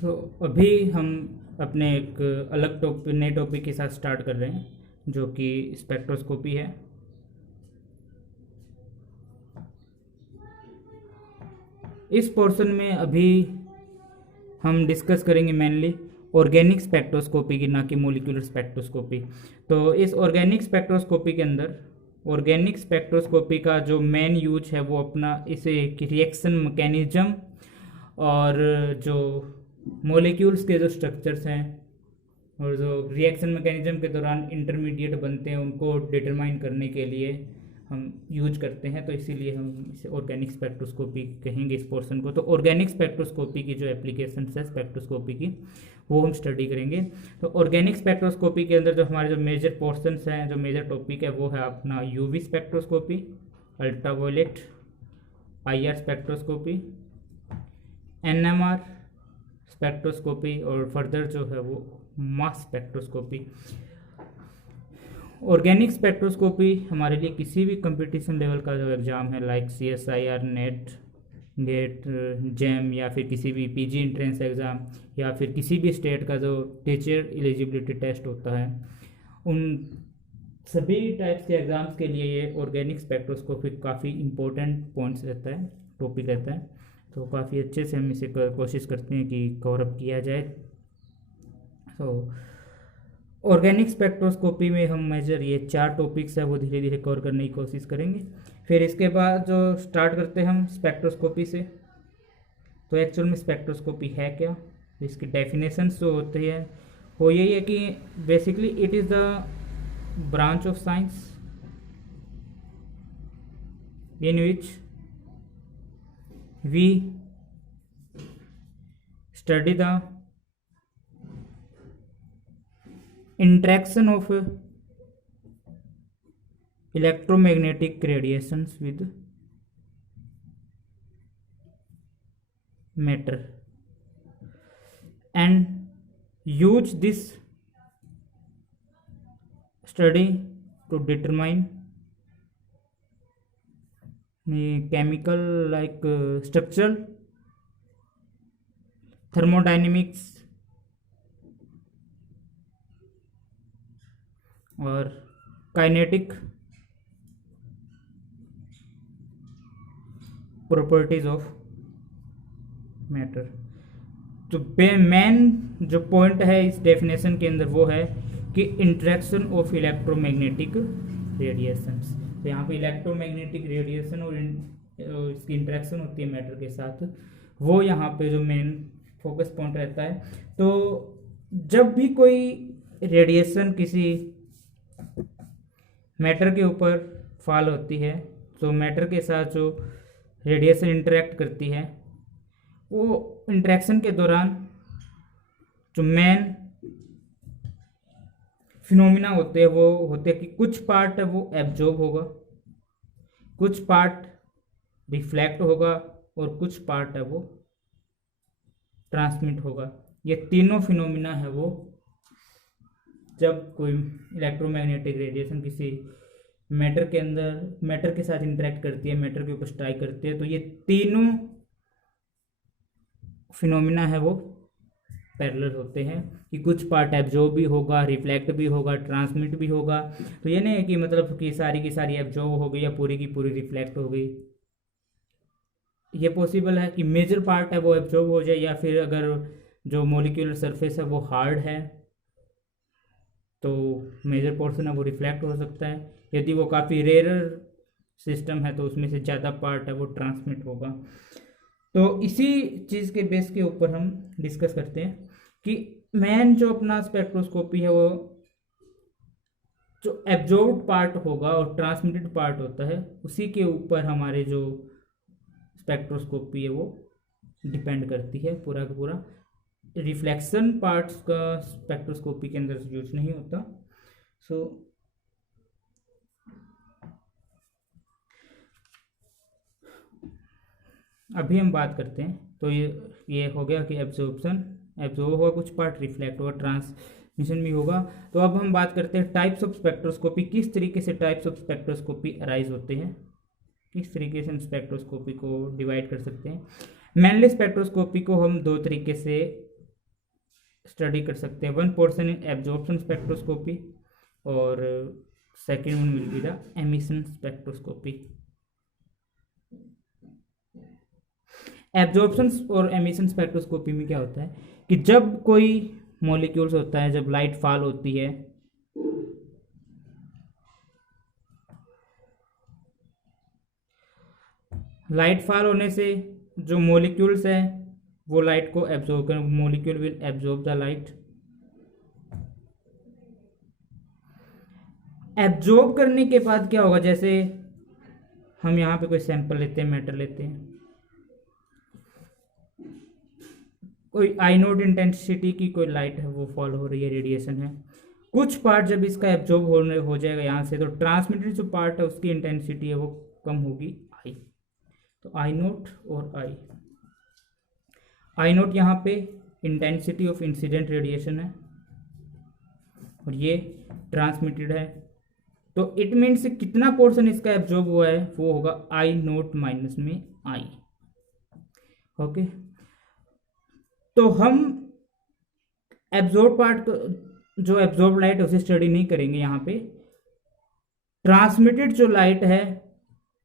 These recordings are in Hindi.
तो अभी हम अपने एक अलग नए टॉपिक के साथ स्टार्ट कर रहे हैं जो कि स्पेक्ट्रोस्कोपी है। इस पोर्शन में अभी हम डिस्कस करेंगे मेनली ऑर्गेनिक स्पेक्ट्रोस्कोपी की, ना कि मोलिकुलर स्पेक्ट्रोस्कोपी। तो इस ऑर्गेनिक स्पेक्ट्रोस्कोपी के अंदर ऑर्गेनिक स्पेक्ट्रोस्कोपी का जो मेन यूज है वो अपना इसे रिएक्शन मैकेनिज्म और जो मॉलिक्यूल्स के जो स्ट्रक्चर्स हैं और जो रिएक्शन मैकेनिज्म के दौरान इंटरमीडिएट बनते हैं उनको डिटरमाइन करने के लिए हम यूज करते हैं। तो इसीलिए हम इसे ऑर्गेनिक स्पेक्ट्रोस्कोपी कहेंगे इस पोर्शन को। तो ऑर्गेनिक स्पेक्ट्रोस्कोपी की जो एप्लीकेशन है स्पेक्ट्रोस्कोपी की वो हम स्टडी करेंगे। तो ऑर्गेनिक स्पेक्ट्रोस्कोपी के अंदर जो हमारे जो मेजर पोर्शंस हैं, जो मेजर टॉपिक है वो है अपना UV spectroscopy, ultraviolet, IR spectroscopy, NMR spectroscopy और फर्दर जो है वो मास स्पेक्ट्रोस्कोपी। ऑर्गेनिक स्पेक्ट्रोस्कोपी हमारे लिए किसी भी कंपटीशन लेवल का जो एग्ज़ाम है like CSIR, NET, GATE, JAM या फिर किसी भी PG एंट्रेंस एग्ज़ाम या फिर किसी भी स्टेट का जो टीचर एलिजिबिलिटी टेस्ट होता है, उन सभी टाइप्स के एग्ज़ाम्स के लिए ये ऑर्गेनिक स्पेक्ट्रोस्कोपी काफ़ी इंपॉर्टेंट पॉइंट्स रहता है, टॉपिक रहता है। तो काफ़ी अच्छे से हम इसे कोशिश करते हैं कि कवर अप किया जाए। तो ऑर्गेनिक स्पेक्ट्रोस्कोपी में हम मेजर ये 4 टॉपिक्स है वो धीरे धीरे कवर करने की कोशिश करेंगे। फिर इसके बाद जो स्टार्ट करते हैं हम स्पेक्ट्रोस्कोपी से। तो एक्चुअल में स्पेक्ट्रोस्कोपी है क्या, इसकी डेफिनेशन जो होती है वो यही है कि basically it is the branch of science in which we study the interaction of electromagnetic radiations with matter and use this study to determine chemical like structural, thermodynamics और काइनेटिक प्रॉपर्टीज ऑफ मैटर। तो मेन जो पॉइंट है इस डेफिनेशन के अंदर वो है कि इंटरेक्शन ऑफ इलेक्ट्रोमैग्नेटिक रेडिएशंस। तो यहाँ पे इलेक्ट्रोमैग्नेटिक रेडिएशन और इसकी इंटरेक्शन होती है मैटर के साथ, वो यहाँ पे जो मेन फोकस पॉइंट रहता है। तो जब भी कोई रेडिएशन किसी मैटर के ऊपर फॉल होती है तो मैटर के साथ जो रेडिएशन इंटरेक्ट करती है, वो इंटरेक्शन के दौरान जो मेन फिनोमिना होते हैं वो होते हैं कि कुछ पार्ट है वो एब्जॉर्ब होगा, कुछ पार्ट रिफ्लेक्ट होगा और कुछ पार्ट है वो ट्रांसमिट होगा। ये तीनों फिनोमिना है वो जब कोई इलेक्ट्रोमैग्नेटिक रेडिएशन किसी मैटर के अंदर मैटर के साथ इंटरेक्ट करती है, मैटर के ऊपर स्ट्राइक करती है, तो ये तीनों फिनोमिना है वो पैरेलल होते हैं कि कुछ पार्ट एब्जॉर्ब भी होगा, रिफ्लेक्ट भी होगा, ट्रांसमिट भी होगा। तो ये नहीं है कि मतलब कि सारी की सारी एब्जॉर्ब हो गई या पूरी की पूरी रिफ्लेक्ट हो गई। ये पॉसिबल है कि मेजर पार्ट है वो एब्जॉर्ब हो जाए, या फिर अगर जो मॉलिक्यूलर सरफेस है वो हार्ड है तो मेजर पोर्शन है वो रिफ्लेक्ट हो सकता है। यदि वो काफ़ी रेयर सिस्टम है तो उसमें से ज़्यादा पार्ट है वो ट्रांसमिट होगा। तो इसी चीज़ के बेस के ऊपर हम डिस्कस करते हैं कि मेन जो अपना स्पेक्ट्रोस्कोपी है वो जो एब्जॉर्ब्ड पार्ट होगा और ट्रांसमिटेड पार्ट होता है उसी के ऊपर हमारे जो स्पेक्ट्रोस्कोपी है वो डिपेंड करती है पूरा का पूरा। रिफ्लेक्शन पार्ट्स का स्पेक्ट्रोस्कोपी के अंदर यूज नहीं होता। सो अभी हम बात करते हैं। तो ये हो गया कि एब्जॉर्ब होगा, कुछ पार्ट रिफ्लेक्ट होगा, ट्रांसमिशन भी होगा। तो अब हम बात करते हैं टाइप्स ऑफ स्पेक्ट्रोस्कोपी, किस तरीके से टाइप्स ऑफ स्पेक्ट्रोस्कोपी अराइज होते हैं, किस तरीके से हम स्पेक्ट्रोस्कोपी को डिवाइड कर सकते हैं। मेनली स्पेक्ट्रोस्कोपी को हम दो तरीके से स्टडी कर सकते हैं, one portion in absorption spectroscopy और second one will be the emission spectroscopy. Absorption और एमिशन स्पेक्ट्रोस्कोपी में क्या होता है कि जब कोई मॉलिक्यूल्स होता है, जब लाइट फॉल होती है, लाइट फॉल होने से जो मॉलिक्यूल्स है वो लाइट को एब्जॉर्ब करें, molecule will absorb the light. Absorb करने के बाद क्या होगा, जैसे हम यहाँ पे कोई सैंपल लेते हैं, मैटर लेते हैं, कोई आई नोड इंटेंसिटी की कोई लाइट है, वो फॉल हो रही है, रेडिएशन है, कुछ पार्ट जब इसका एब्जॉर्ब होने हो जाएगा यहाँ से, तो ट्रांसमिटेड जो पार्ट है उसकी इंटेंसिटी है वो कम होगी, आई। तो आई नोट और आई नोट यहाँ पे इंटेंसिटी ऑफ इंसिडेंट रेडिएशन है और ये ट्रांसमिटेड है, तो इट मीन्स कितना पोर्शन इसका एब्जॉर्ब हुआ है वो होगा आई नोट माइनस में आई। ओके, तो हम एब्जॉर्ब पार्ट जो एब्जॉर्ब लाइट है उसे स्टडी नहीं करेंगे, यहाँ पे ट्रांसमिटेड जो लाइट है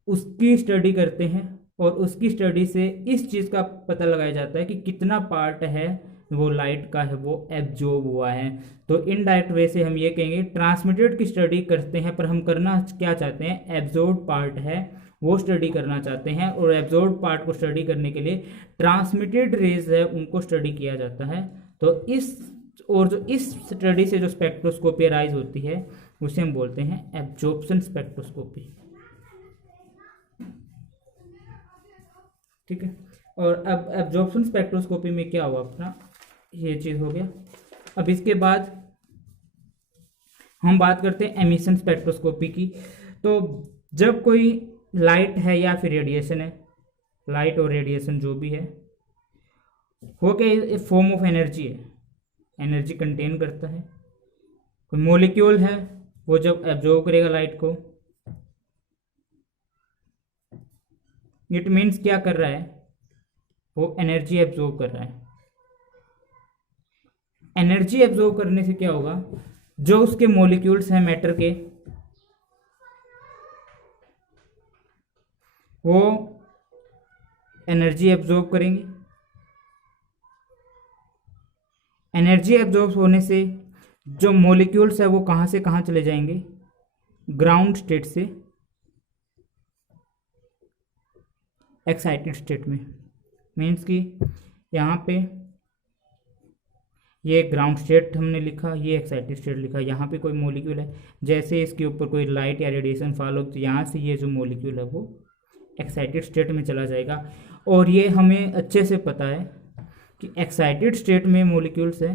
उसकी स्टडी करते हैं और उसकी स्टडी से इस चीज़ का पता लगाया जाता है कि कितना पार्ट है वो लाइट का है वो एब्जॉर्ब हुआ है। तो इनडायरेक्ट वे से हम ये कहेंगे ट्रांसमिटेड की स्टडी करते हैं, पर हम करना क्या चाहते हैं, एब्जॉर्ब पार्ट है वो स्टडी करना चाहते हैं, और एब्जॉर्ब पार्ट को स्टडी करने के लिए ट्रांसमिटेड रेज है उनको स्टडी किया जाता है। तो इस स्टडी से जो स्पेक्ट्रोस्कोपी अराइज होती है उसे हम बोलते हैं एब्जॉर्प्शन स्पेक्ट्रोस्कोपी। ठीक है, और अब एब्जॉर्प्शन स्पेक्ट्रोस्कोपी में क्या हुआ अपना, ये चीज़ हो गया। अब इसके बाद हम बात करते हैं एमिशन स्पेक्ट्रोस्कोपी की। तो जब कोई लाइट है या फिर रेडिएशन है, लाइट और रेडिएशन जो भी है वो क्या फॉर्म ऑफ एनर्जी है, एनर्जी कंटेन करता है। कोई मॉलिक्यूल है वो जब एब्जॉर्ब करेगा लाइट को, इट मीन्स क्या कर रहा है, वो एनर्जी एब्जॉर्ब कर रहा है। एनर्जी एब्जॉर्ब करने से क्या होगा, जो उसके मॉलिक्यूल्स हैं मैटर के वो एनर्जी एब्जॉर्ब करेंगे। एनर्जी एब्जॉर्ब होने से जो मॉलिक्यूल्स है वो कहाँ से कहाँ चले जाएंगे, ग्राउंड स्टेट से एक्साइटेड स्टेट में। मीन्स कि यहाँ पे ये ग्राउंड स्टेट हमने लिखा, ये एक्साइटेड स्टेट लिखा, यहाँ पे कोई मॉलिक्यूल है, जैसे इसके ऊपर कोई लाइट या रेडिएशन फॉल हो तो यहाँ से ये जो मॉलिक्यूल है वो एक्साइटेड स्टेट में चला जाएगा। और ये हमें अच्छे से पता है कि एक्साइटेड स्टेट में मॉलिक्यूल्स है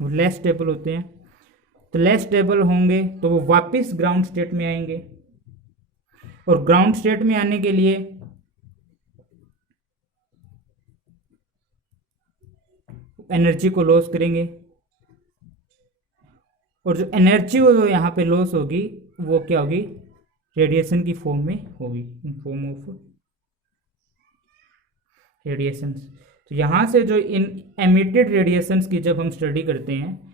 वो लेस स्टेबल होते हैं, तो लेस स्टेबल होंगे तो वो वापस ग्राउंड स्टेट में आएंगे, और ग्राउंड स्टेट में आने के लिए एनर्जी को लॉस करेंगे, और जो एनर्जी वो यहाँ पे लॉस होगी वो क्या होगी, रेडिएशन की फॉर्म में होगी, इन फॉर्म ऑफ रेडिएशंस। तो यहाँ से जो इन एमिटेड रेडिएशंस की जब हम स्टडी करते हैं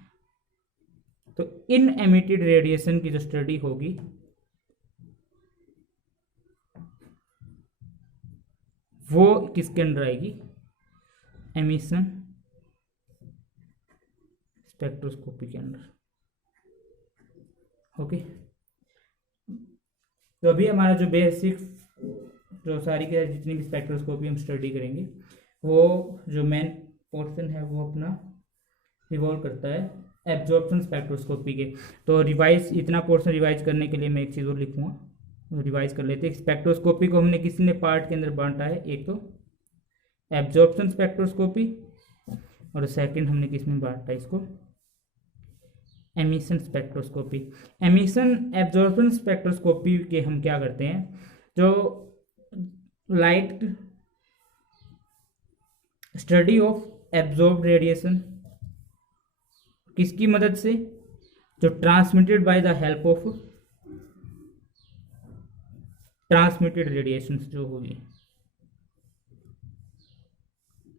तो इन एमिटेड रेडिएशन की जो स्टडी होगी वो किसके अंदर आएगी, एमिशन स्पेक्ट्रोस्कोपी के अंदर। ओके, तो अभी हमारा जो बेसिक जो सारी के जितनी भी स्पेक्ट्रोस्कोपी हम स्टडी करेंगे वो जो मेन पोर्शन है वो अपना रिवॉल्व करता है एब्जॉर्प्शन स्पेक्ट्रोस्कोपी के। तो रिवाइज, इतना पोर्शन रिवाइज करने के लिए मैं एक चीज़ और लिखूँगा, रिवाइज कर लेते हैं। स्पेक्ट्रोस्कोपी को हमने किसने पार्ट के अंदर बांटा है, एक तो एब्जॉर्प्शन स्पेक्ट्रोस्कोपी और सेकंड हमने किस में बांटा इसको, emission spectroscopy. Emission absorption spectroscopy के हम क्या करते हैं, जो light study of absorb radiation किसकी मदद से, जो transmitted by the help of transmitted radiation जो होगी,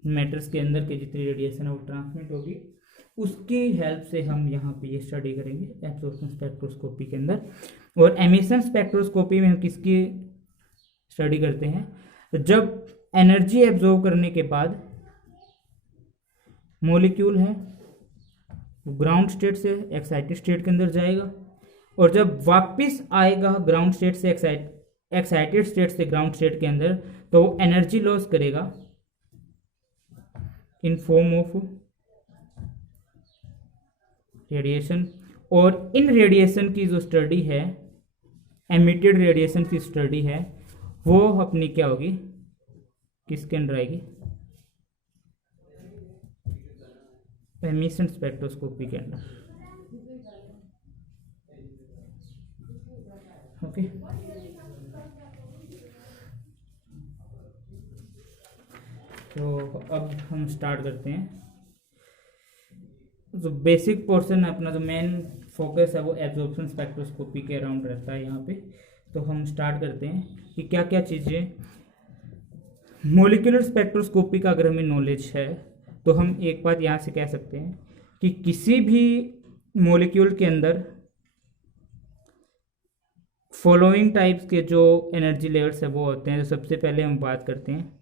मैटर्स के अंदर के जितनी रेडिएशन है वो ट्रांसमिट होगी, उसकी हेल्प से हम यहाँ पे ये स्टडी करेंगे एब्जॉर्प्शन स्पेक्ट्रोस्कोपी के अंदर। और एमिशन स्पेक्ट्रोस्कोपी में हम किसकी स्टडी करते हैं, जब एनर्जी एब्जॉर्ब करने के बाद मॉलिक्यूल है ग्राउंड स्टेट से एक्साइटेड स्टेट के अंदर जाएगा, और जब वापस आएगा ग्राउंड स्टेट से एक्साइटेड स्टेट से ग्राउंड स्टेट के अंदर, तो वो एनर्जी लॉस करेगा इन फॉर्म ऑफ रेडिएशन। और इन रेडिएशन की जो स्टडी है, एमिटेड रेडिएशन की स्टडी है, वो अपनी क्या होगी, किसके अंदर आएगी, एमिशन स्पेक्ट्रोस्कोपी के अंदर। ओके, तो अब हम स्टार्ट करते हैं। जो बेसिक पोर्शन है अपना, जो मेन फोकस है वो एब्जॉर्प्शन स्पेक्ट्रोस्कोपी के अराउंड रहता है यहाँ पे। तो हम स्टार्ट करते हैं कि क्या क्या चीज़ें मोलिकुलर स्पेक्ट्रोस्कोपी का अगर हमें नॉलेज है तो हम एक बात यहाँ से कह सकते हैं कि किसी भी मोलिक्यूल के अंदर फॉलोइंग टाइप्स के जो एनर्जी लेवल्स है वो होते हैं। तो सबसे पहले हम बात करते हैं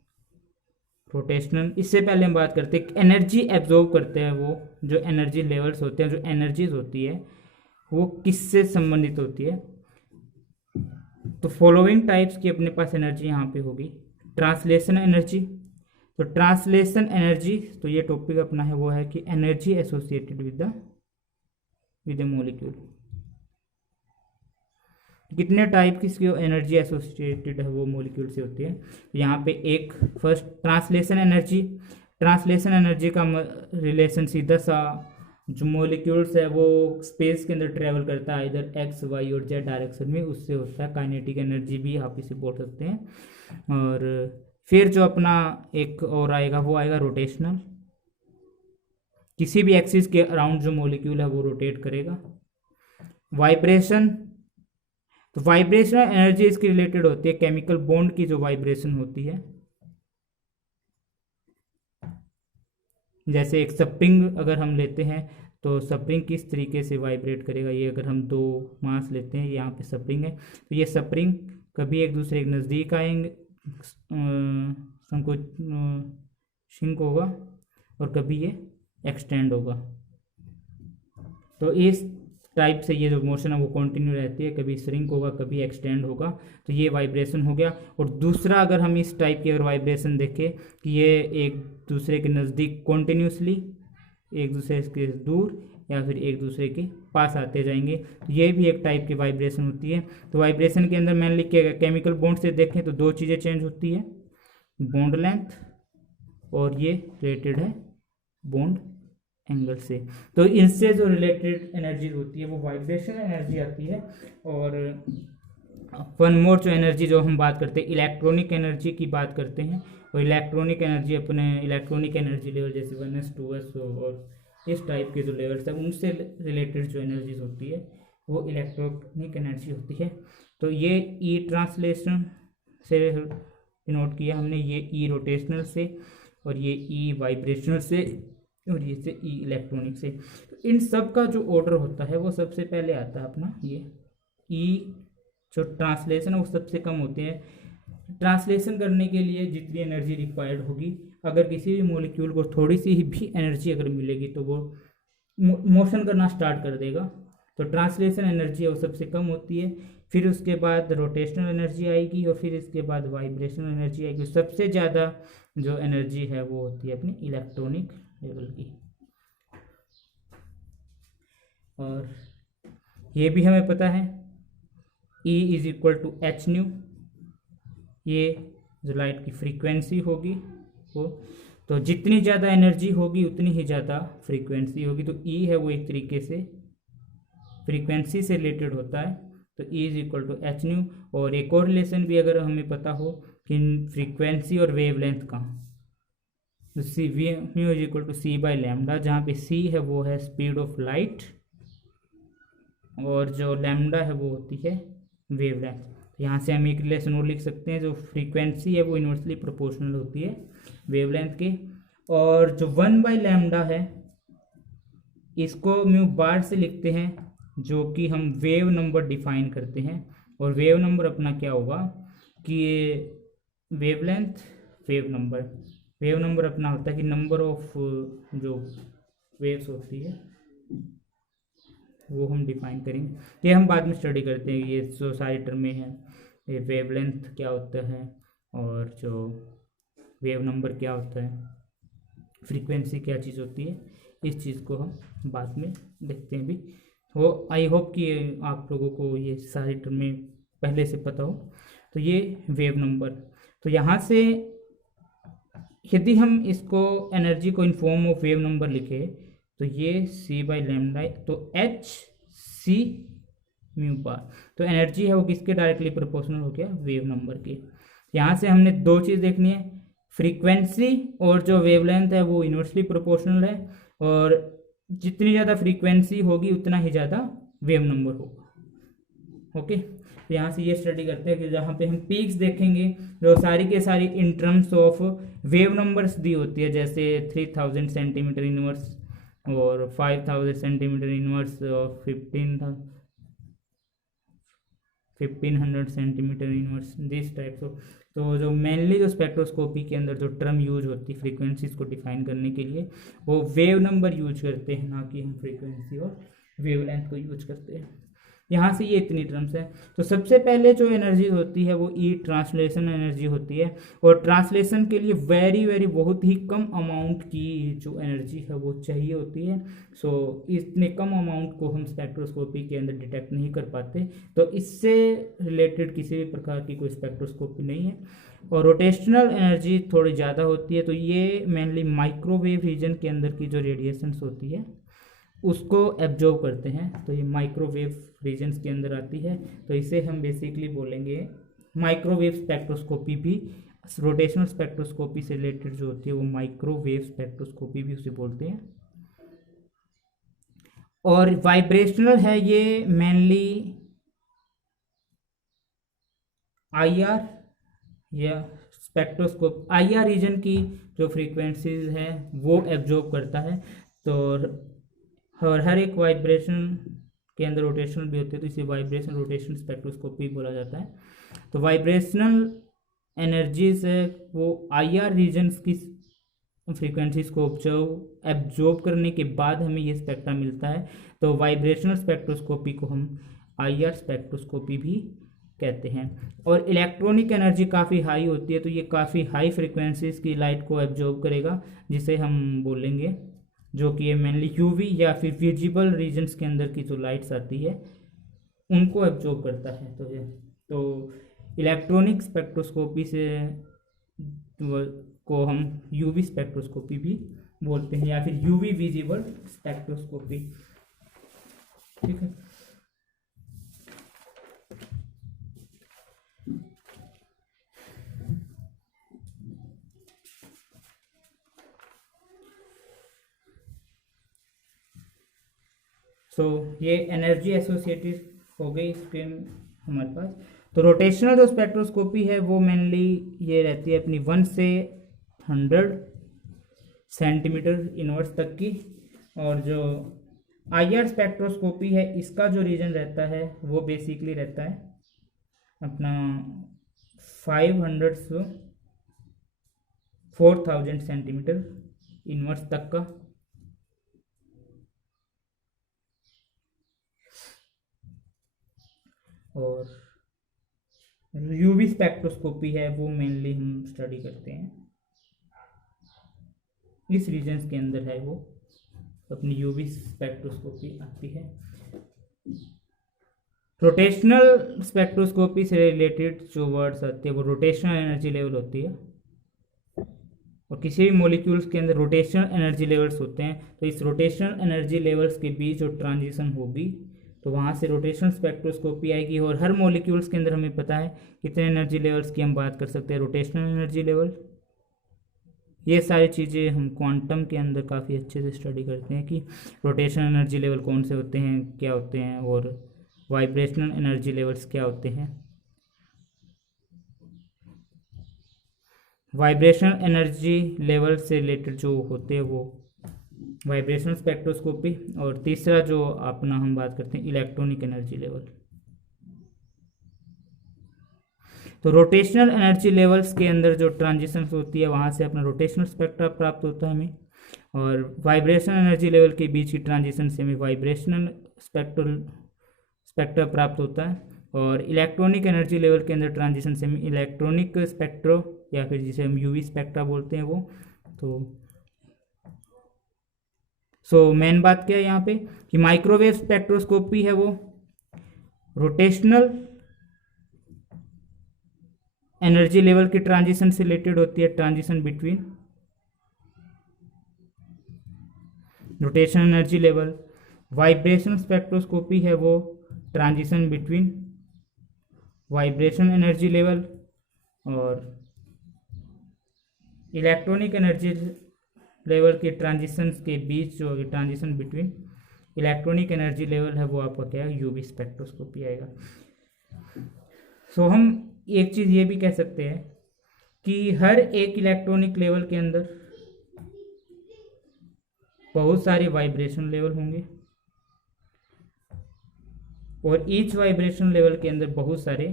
रोटेशनल। इससे पहले हम बात करते हैं एनर्जी एब्जॉर्ब करते हैं, वो जो एनर्जी लेवल्स होते हैं, जो एनर्जीज होती है वो किससे संबंधित होती है। तो फॉलोइंग टाइप्स की अपने पास एनर्जी यहाँ पे होगी। ट्रांसलेशन एनर्जी, तो ट्रांसलेशन एनर्जी, तो ये टॉपिक अपना है वो है कि energy associated with the molecule. कितने टाइप की इसकी एनर्जी एसोसिएटेड है वो मॉलिक्यूल से होती है। तो यहाँ पे एक first translation energy. Translation energy का रिलेशन सीधा सा जो मॉलिक्यूल्स है वो स्पेस के अंदर ट्रेवल करता है इधर एक्स वाई और जेड डायरेक्शन में, उससे होता है काइनेटिक एनर्जी भी आप इसे बोल सकते हैं। और फिर जो अपना एक और आएगा वो आएगा रोटेशनल। किसी भी एक्सिस के अराउंड जो मॉलिक्यूल है वो रोटेट करेगा। वाइब्रेशन, तो वाइब्रेशनल एनर्जी इसकी रिलेटेड होती है केमिकल बॉन्ड की जो वाइब्रेशन होती है। जैसे एक स्प्रिंग अगर हम लेते हैं तो स्प्रिंग किस तरीके से वाइब्रेट करेगा, ये अगर हम दो मास लेते हैं, यहाँ पे स्प्रिंग है, तो ये स्प्रिंग कभी एक दूसरे के नज़दीक आएंगे, शिंक होगा, और कभी ये एक्सटेंड होगा। तो इस टाइप से ये जो मोशन है वो कंटिन्यू रहती है, कभी श्रिंक होगा कभी एक्सटेंड होगा। तो ये वाइब्रेशन हो गया। और दूसरा अगर हम इस टाइप की अगर वाइब्रेशन देखें कि ये एक दूसरे के नज़दीक कॉन्टिन्यूसली, एक दूसरे के दूर या फिर एक दूसरे के पास आते जाएंगे, तो ये भी एक टाइप की वाइब्रेशन होती है। तो वाइब्रेशन के अंदर मेनली केमिकल बॉन्ड से देखें तो दो चीज़ें चेंज होती है, बॉन्ड लेंथ, और ये रिलेटेड है बॉन्ड एंगल से। तो इनसे जो रिलेटेड एनर्जी होती है वो वाइब्रेशन एनर्जी आती है। और वन मोर जो एनर्जी जो हम बात करते हैं इलेक्ट्रॉनिक एनर्जी की बात करते हैं, और इलेक्ट्रॉनिक एनर्जी अपने इलेक्ट्रॉनिक एनर्जी लेवल जैसे 1s 2s और इस टाइप के जो लेवल्स है उनसे रिलेटेड जो एनर्जीज होती है वो इलेक्ट्रॉनिक एनर्जी होती है। तो ये ई ट्रांसलेशन से डिनोट किया हमने, ये ई रोटेशनल से, और ये ई वाइब्रेशनल से, और ये से ई इलेक्ट्रॉनिक से। तो इन सब का जो ऑर्डर होता है वो सबसे पहले आता है अपना ये ई, जो ट्रांसलेशन है वो सबसे कम होते हैं। ट्रांसलेशन करने के लिए जितनी एनर्जी रिक्वायर्ड होगी, अगर किसी भी मॉलिक्यूल को थोड़ी सी भी एनर्जी अगर मिलेगी तो वो मोशन करना स्टार्ट कर देगा। तो ट्रांसलेशन एनर्जी है वो सबसे कम होती है। फिर उसके बाद रोटेशनल एनर्जी आएगी, और फिर इसके बाद वाइब्रेशनल एनर्जी आएगी। सबसे ज़्यादा जो एनर्जी है वो होती है अपनी इलेक्ट्रॉनिक लेवल की। और ये भी हमें पता है E is equal to H nu, ये जो लाइट की फ्रीक्वेंसी होगी वो, तो जितनी ज़्यादा एनर्जी होगी उतनी ही ज़्यादा फ्रीक्वेंसी होगी। तो E है वो एक तरीके से फ्रीक्वेंसी से रिलेटेड होता है। तो E is equal to H nu. और एक और रिलेशन भी अगर हमें पता हो कि फ्रीक्वेंसी और वेवलेंथ का, तो c mu is equal to c by lambda, जहाँ पे सी है वो है स्पीड ऑफ लाइट, और जो लैम्डा है वो होती है वेवलेंथ। तो यहाँ से हम एक रिलेशन और लिख सकते हैं, जो फ्रीक्वेंसी है वो इन्वर्सली प्रोपोर्शनल होती है वेवलेंथ के, और जो 1/λ है इसको म्यू बार से लिखते हैं, जो कि हम वेव नंबर डिफाइन करते हैं। और वेव नंबर अपना क्या होगा कि वेवलेंथ वेव नंबर अपना होता है कि नंबर ऑफ जो वेव्स होती है वो हम डिफाइन करेंगे। ये हम बाद में स्टडी करते हैं, ये जो सारी टर्में हैं, ये वेवलेंथ क्या होता है और जो वेव नंबर क्या होता है, फ्रीक्वेंसी क्या चीज़ होती है, इस चीज़ को हम बाद में देखते हैं भी। वो आई होप कि आप लोगों को ये सारी टर्में पहले से पता हो। तो ये वेव नंबर, तो यहाँ से यदि हम इसको एनर्जी को in form of wave number लिखे तो ये c/λ, तो h c म्यू बार, तो एनर्जी है वो किसके डायरेक्टली प्रोपोर्शनल हो गया, वेव नंबर के। यहाँ से हमने दो चीज़ देखनी है, फ्रीक्वेंसी और जो वेवलेंथ है वो इन्वर्सली प्रोपोर्शनल है, और जितनी ज़्यादा फ्रीक्वेंसी होगी उतना ही ज़्यादा वेव नंबर होगा। ओके, तो यहाँ से ये स्टडी करते हैं कि जहाँ पे हम पीक्स देखेंगे जो सारी के सारी in terms of wave numbers दी होती है, जैसे 3000 सेंटीमीटर इनवर्स और 5000 सेंटीमीटर इनवर्स और 1500 centimetre inverse, this types of. तो जो मेनली जो स्पेक्ट्रोस्कोपी के अंदर जो टर्म यूज होती है फ्रीक्वेंसीज को डिफाइन करने के लिए, वो वेव नंबर यूज करते हैं, ना कि हम फ्रीक्वेंसी और वेवलेंथ को यूज करते हैं। यहाँ से ये इतनी टर्म्स है। तो सबसे पहले जो एनर्जी होती है वो ई ट्रांसलेशन एनर्जी होती है, और ट्रांसलेशन के लिए वेरी बहुत ही कम अमाउंट की जो एनर्जी है वो चाहिए होती है। सो इतने कम अमाउंट को हम स्पेक्ट्रोस्कोपी के अंदर डिटेक्ट नहीं कर पाते, तो इससे रिलेटेड किसी भी प्रकार की कोई स्पेक्ट्रोस्कोपी नहीं है। और रोटेशनल एनर्जी थोड़ी ज़्यादा होती है, तो ये मेनली माइक्रोवेव रीजन के अंदर की जो रेडिएशंस होती है उसको एब्जॉर्ब करते हैं, तो ये माइक्रोवेव रीजन्स के अंदर आती है। तो इसे हम बेसिकली बोलेंगे माइक्रोवेव स्पेक्ट्रोस्कोपी भी, रोटेशनल स्पेक्ट्रोस्कोपी से रिलेटेड जो होती है वो माइक्रोवेव स्पेक्ट्रोस्कोपी भी उसे बोलते हैं। और वाइब्रेशनल है ये मेनली IR या स्पेक्ट्रोस्कोप IR रीजन की जो फ्रीक्वेंसीज है वो एब्जॉर्ब करता है। तो और हर एक वाइब्रेशन के अंदर रोटेशनल भी होती है, तो इसे वाइब्रेशन रोटेशन स्पेक्ट्रोस्कोपी बोला जाता है। तो वाइब्रेशनल एनर्जीज है वो IR रीजन्स की फ्रीक्वेंसीज को एब्जॉर्ब करने के बाद हमें ये स्पेक्ट्रा मिलता है। तो वाइब्रेशनल स्पेक्ट्रोस्कोपी को हम IR स्पेक्ट्रोस्कोपी भी कहते हैं। और इलेक्ट्रॉनिक एनर्जी काफ़ी हाई होती है, तो ये काफ़ी हाई फ्रीक्वेंसीज की लाइट को एब्जॉर्ब करेगा, जिसे हम बोलेंगे जो कि ये मेनली यूवी या फिर विजिबल रीजन्स के अंदर की जो लाइट्स आती है उनको एब्जॉर्ब करता है। तो इलेक्ट्रॉनिक स्पेक्ट्रोस्कोपी से को हम यूवी स्पेक्ट्रोस्कोपी भी बोलते हैं, या फिर यूवी विजिबल स्पेक्ट्रोस्कोपी। ठीक है, सो ये एनर्जी एसोसिएटेड हो गई इसके हमारे पास। तो रोटेशनल जो स्पेक्ट्रोस्कोपी है वो मेनली ये रहती है अपनी 1 से 100 सेंटीमीटर इनवर्स तक की, और जो IR स्पेक्ट्रोस्कोपी है इसका जो रीजन रहता है वो बेसिकली रहता है अपना 500 से 4000 सेंटीमीटर इनवर्स तक का। और यूवी स्पेक्ट्रोस्कोपी है वो मेनली हम स्टडी करते हैं इस रीजन्स के अंदर है, वो अपनी यूवी स्पेक्ट्रोस्कोपी आती है। रोटेशनल स्पेक्ट्रोस्कोपी से रिलेटेड जो वर्ड्स आते हैं वो रोटेशनल एनर्जी लेवल होती है, और किसी भी मॉलिक्यूल्स के अंदर रोटेशनल एनर्जी लेवल्स होते हैं। तो इस रोटेशनल एनर्जी लेवल्स के बीच जो ट्रांजिशन होगी तो वहाँ से रोटेशनल स्पेक्ट्रोस्कोपी आएगी। और हर मॉलिक्यूल्स के अंदर हमें पता है कितने एनर्जी लेवल्स की हम बात कर सकते हैं, रोटेशनल एनर्जी लेवल। ये सारी चीज़ें हम क्वांटम के अंदर काफ़ी अच्छे से स्टडी करते हैं कि रोटेशनल एनर्जी लेवल कौन से होते हैं, क्या होते हैं, और वाइब्रेशनल एनर्जी लेवल्स क्या होते हैं। वाइब्रेशनल एनर्जी लेवल से रिलेटेड जो होते हैं वो वाइब्रेशनल स्पेक्ट्रोस्कोपी, और तीसरा जो अपना हम बात करते हैं इलेक्ट्रॉनिक एनर्जी लेवल। तो रोटेशनल एनर्जी लेवल्स के अंदर जो ट्रांजिशंस होती है वहाँ से अपना रोटेशनल स्पेक्ट्रा प्राप्त होता है हमें, और वाइब्रेशनल एनर्जी लेवल के बीच की ट्रांजिशन से हमें वाइब्रेशनल स्पेक्ट्रा प्राप्त होता है, और इलेक्ट्रॉनिक एनर्जी लेवल के अंदर ट्रांजिशन से हमें इलेक्ट्रॉनिक स्पेक्ट्रो या फिर जिसे हम यूवी स्पेक्ट्रा बोलते हैं वो। तो मेन बात क्या है यहाँ पे कि माइक्रोवेव स्पेक्ट्रोस्कोपी है वो रोटेशनल एनर्जी लेवल की ट्रांजिशन से रिलेटेड होती है, transition between rotational energy level. Vibrational spectroscopy है वो transition between vibration energy level, और इलेक्ट्रॉनिक एनर्जी लेवल के ट्रांजिशन के बीच जो transition between electronic energy level है वो आपका क्या है, यूवी स्पेक्ट्रोस्कोपी आएगा। हम एक चीज़ ये भी कह सकते हैं कि हर एक इलेक्ट्रॉनिक लेवल के अंदर बहुत सारे वाइब्रेशन लेवल होंगे, और ईच वाइब्रेशन लेवल के अंदर बहुत सारे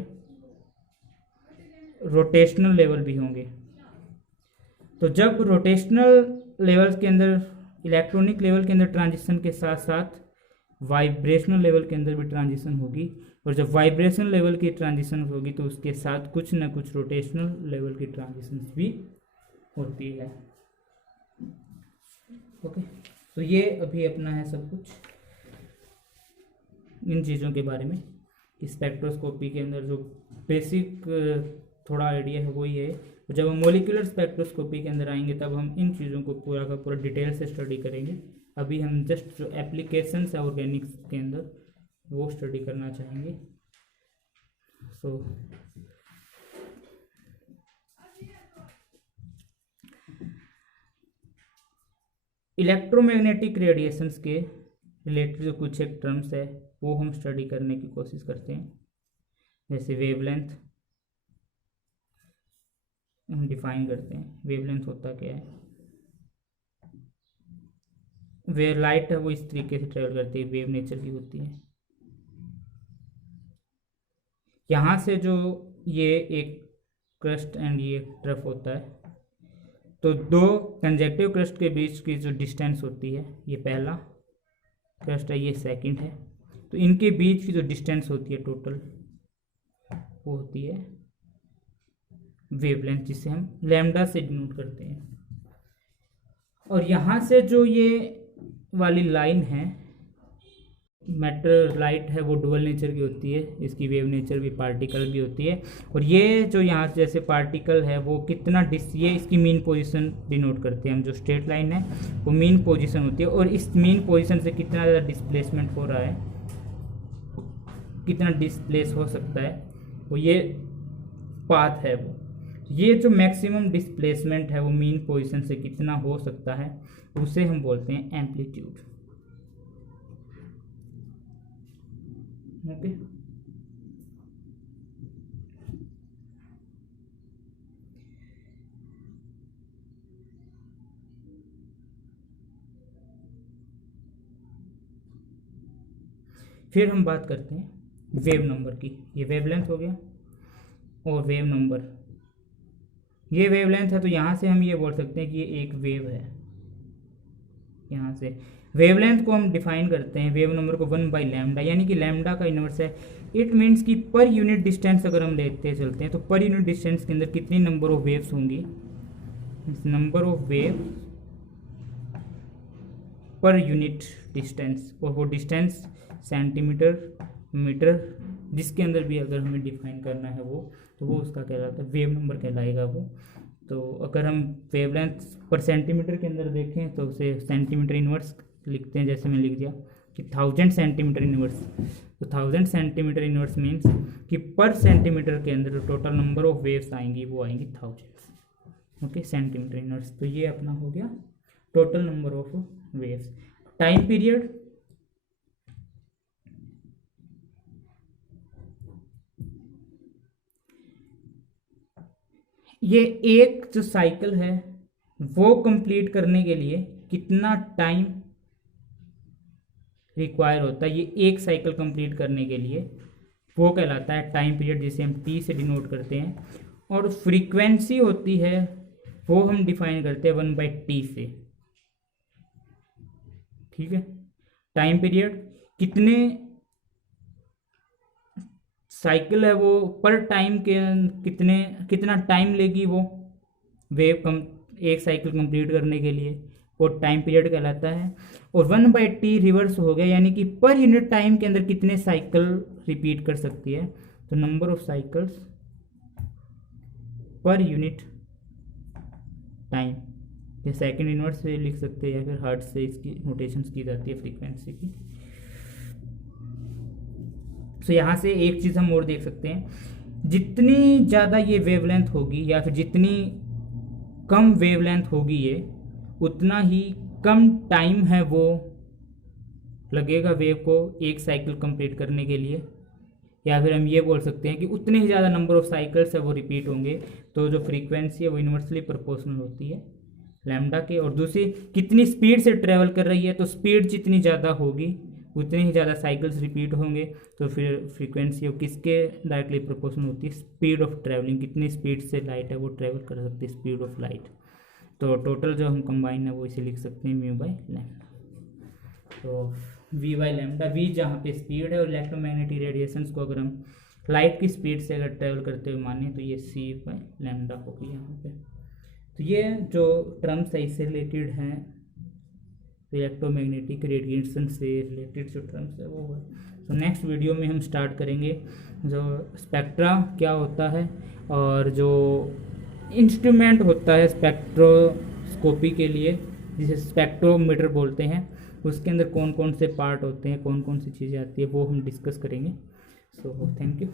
रोटेशनल लेवल भी होंगे। तो जब रोटेशनल लेवल्स के अंदर इलेक्ट्रॉनिक लेवल के अंदर ट्रांजिशन के साथ साथ वाइब्रेशनल लेवल के अंदर भी ट्रांजिशन होगी, और जब वाइब्रेशन लेवल की ट्रांजिशन होगी तो उसके साथ कुछ ना कुछ रोटेशनल लेवल की ट्रांजिशन भी होती है। ओके, तो ये अभी अपना है सब कुछ इन चीज़ों के बारे में। स्पेक्ट्रोस्कोपी के अंदर जो बेसिक थोड़ा आइडिया है वो ये है। जब हम मोलिकुलर स्पेक्ट्रोस्कोपी के अंदर आएंगे तब हम इन चीज़ों को पूरा का पूरा डिटेल से स्टडी करेंगे। अभी हम जस्ट जो एप्लीकेशंस है ऑर्गेनिक्स के अंदर वो स्टडी करना चाहेंगे। इलेक्ट्रोमैग्नेटिक रेडिएशंस के रिलेटेड जो कुछ एक टर्म्स है वो हम स्टडी करने की कोशिश करते हैं। जैसे वेवलेंथ हम डिफाइन करते हैं, वेवलेंथ होता क्या है। वेव लाइट है वो इस तरीके से ट्रेवल करती है, वेव नेचर की होती है। यहाँ से जो ये एक क्रस्ट एंड ये ट्रफ होता है, तो दो कंजेक्टिव क्रस्ट के बीच की जो डिस्टेंस होती है, ये पहला क्रस्ट है, ये सेकंड है, तो इनके बीच की जो डिस्टेंस होती है टोटल वो होती है वेवलेंथ, जिसे हम लैम्डा से डिनोट करते हैं। और यहाँ से जो ये वाली लाइन है मैटर लाइट है वो डुअल नेचर की होती है, इसकी वेव नेचर भी पार्टिकल भी होती है। और ये जो यहाँ जैसे पार्टिकल है वो कितना ये इसकी मीन पोजीशन डिनोट करते हैं हम। जो स्ट्रेट लाइन है वो मीन पोजीशन होती है, और इस मीन पोजीशन से कितना ज़्यादा डिस्प्लेसमेंट हो रहा है, कितना डिस्प्लेस हो सकता है, वो ये पाथ है वो। ये जो मैक्सिमम डिस्प्लेसमेंट है वो मीन पोजीशन से कितना हो सकता है उसे हम बोलते हैं एम्पलीट्यूड। ओके, फिर हम बात करते हैं वेव नंबर की। ये वेवलेंथ हो गया, और वेव नंबर, ये वेवलेंथ है तो यहाँ से हम ये बोल सकते हैं कि ये एक वेव है। यहाँ से वेवलेंथ को हम डिफाइन करते हैं वेव नंबर को 1 by लैम्डा, यानी कि लैम्डा का इनवर्स है। इट मीन्स कि पर यूनिट डिस्टेंस अगर हम लेते चलते हैं तो पर यूनिट डिस्टेंस के अंदर कितनी नंबर ऑफ वेव्स होंगी, number of wave per unit distance, और वो डिस्टेंस सेंटीमीटर मीटर जिसके अंदर भी अगर हमें डिफाइन करना है वो, तो वो उसका कहलाता है वेव नंबर कहलाएगा वो। तो अगर हम वेवलेंथ पर सेंटीमीटर के अंदर देखें तो उसे सेंटीमीटर इनवर्स लिखते हैं, जैसे मैं लिख दिया कि 1000 सेंटीमीटर इनवर्स। तो 1000 सेंटीमीटर इनवर्स मीन्स कि पर सेंटीमीटर के अंदर जो टोटल नंबर ऑफ वेव्स आएंगी वो आएंगी 1000। Okay, centimetre inverse. तो ये अपना हो गया total number of waves. Time period, ये एक जो साइकिल है वो कंप्लीट करने के लिए कितना टाइम रिक्वायर होता है, ये एक साइकिल कंप्लीट करने के लिए, वो कहलाता है टाइम पीरियड, जिसे हम टी से डिनोट करते हैं। और फ्रीक्वेंसी होती है वो हम डिफाइन करते हैं 1/t से। ठीक है, टाइम पीरियड कितने साइकिल है वो पर टाइम के कितना टाइम लेगी वो वेव एक साइकिल कंप्लीट करने के लिए, वो टाइम पीरियड कहलाता है। और 1/t रिवर्स हो गया, यानी कि पर यूनिट टाइम के अंदर कितने साइकिल रिपीट कर सकती है, तो number of cycles per unit time, ये सेकंड इनवर्स से लिख सकते हैं या फिर हर्ट्ज से इसकी नोटेशंस की जाती है फ्रीक्वेंसी की। तो यहाँ से एक चीज़ हम और देख सकते हैं, जितनी ज़्यादा ये वेवलेंथ होगी या फिर जितनी कम वेवलेंथ होगी ये, उतना ही कम टाइम है वो लगेगा वेव को एक साइकिल कंप्लीट करने के लिए, या फिर हम ये बोल सकते हैं कि उतने ही ज़्यादा नंबर ऑफ साइकिल्स है वो रिपीट होंगे। तो जो फ्रीक्वेंसी है वो इन्वर्सली प्रोपोर्शनल होती है लैम्डा के। और दूसरी, कितनी स्पीड से ट्रेवल कर रही है, तो स्पीड जितनी ज़्यादा होगी उतने ही ज़्यादा साइकिल्स रिपीट होंगे। तो फिर फ्रीक्वेंसी वो किसके डायरेक्टली प्रोपोर्शनल होती है, स्पीड ऑफ ट्रैवलिंग, कितनी स्पीड से लाइट है वो ट्रैवल कर सकती है, स्पीड ऑफ लाइट। तो टोटल जो हम कंबाइन है वो इसे लिख सकते हैं म्यू बाई लैम्डा। तो वी बाई लैम्डा, वी जहाँ पे स्पीड है, और इलेक्ट्रोमैग्नेटिक रेडिएशंस को अगर हम लाइट की स्पीड से अगर ट्रैवल करते हुए माने तो ये सी बाई लैम्डा होगी यहाँ पे। तो ये जो टर्म्स है इससे रिलेटेड हैं, इलेक्ट्रोमैग्नेटिक रेडिएशन से रिलेटेड जो टर्म्स है वो है। तो नेक्स्ट वीडियो में हम स्टार्ट करेंगे जो स्पेक्ट्रा क्या होता है, और जो इंस्ट्रूमेंट होता है स्पेक्ट्रोस्कोपी के लिए जिसे स्पेक्ट्रोमीटर बोलते हैं, उसके अंदर कौन कौन से पार्ट होते हैं, कौन कौन सी चीज़ें आती है, वो हम डिस्कस करेंगे। So thank you.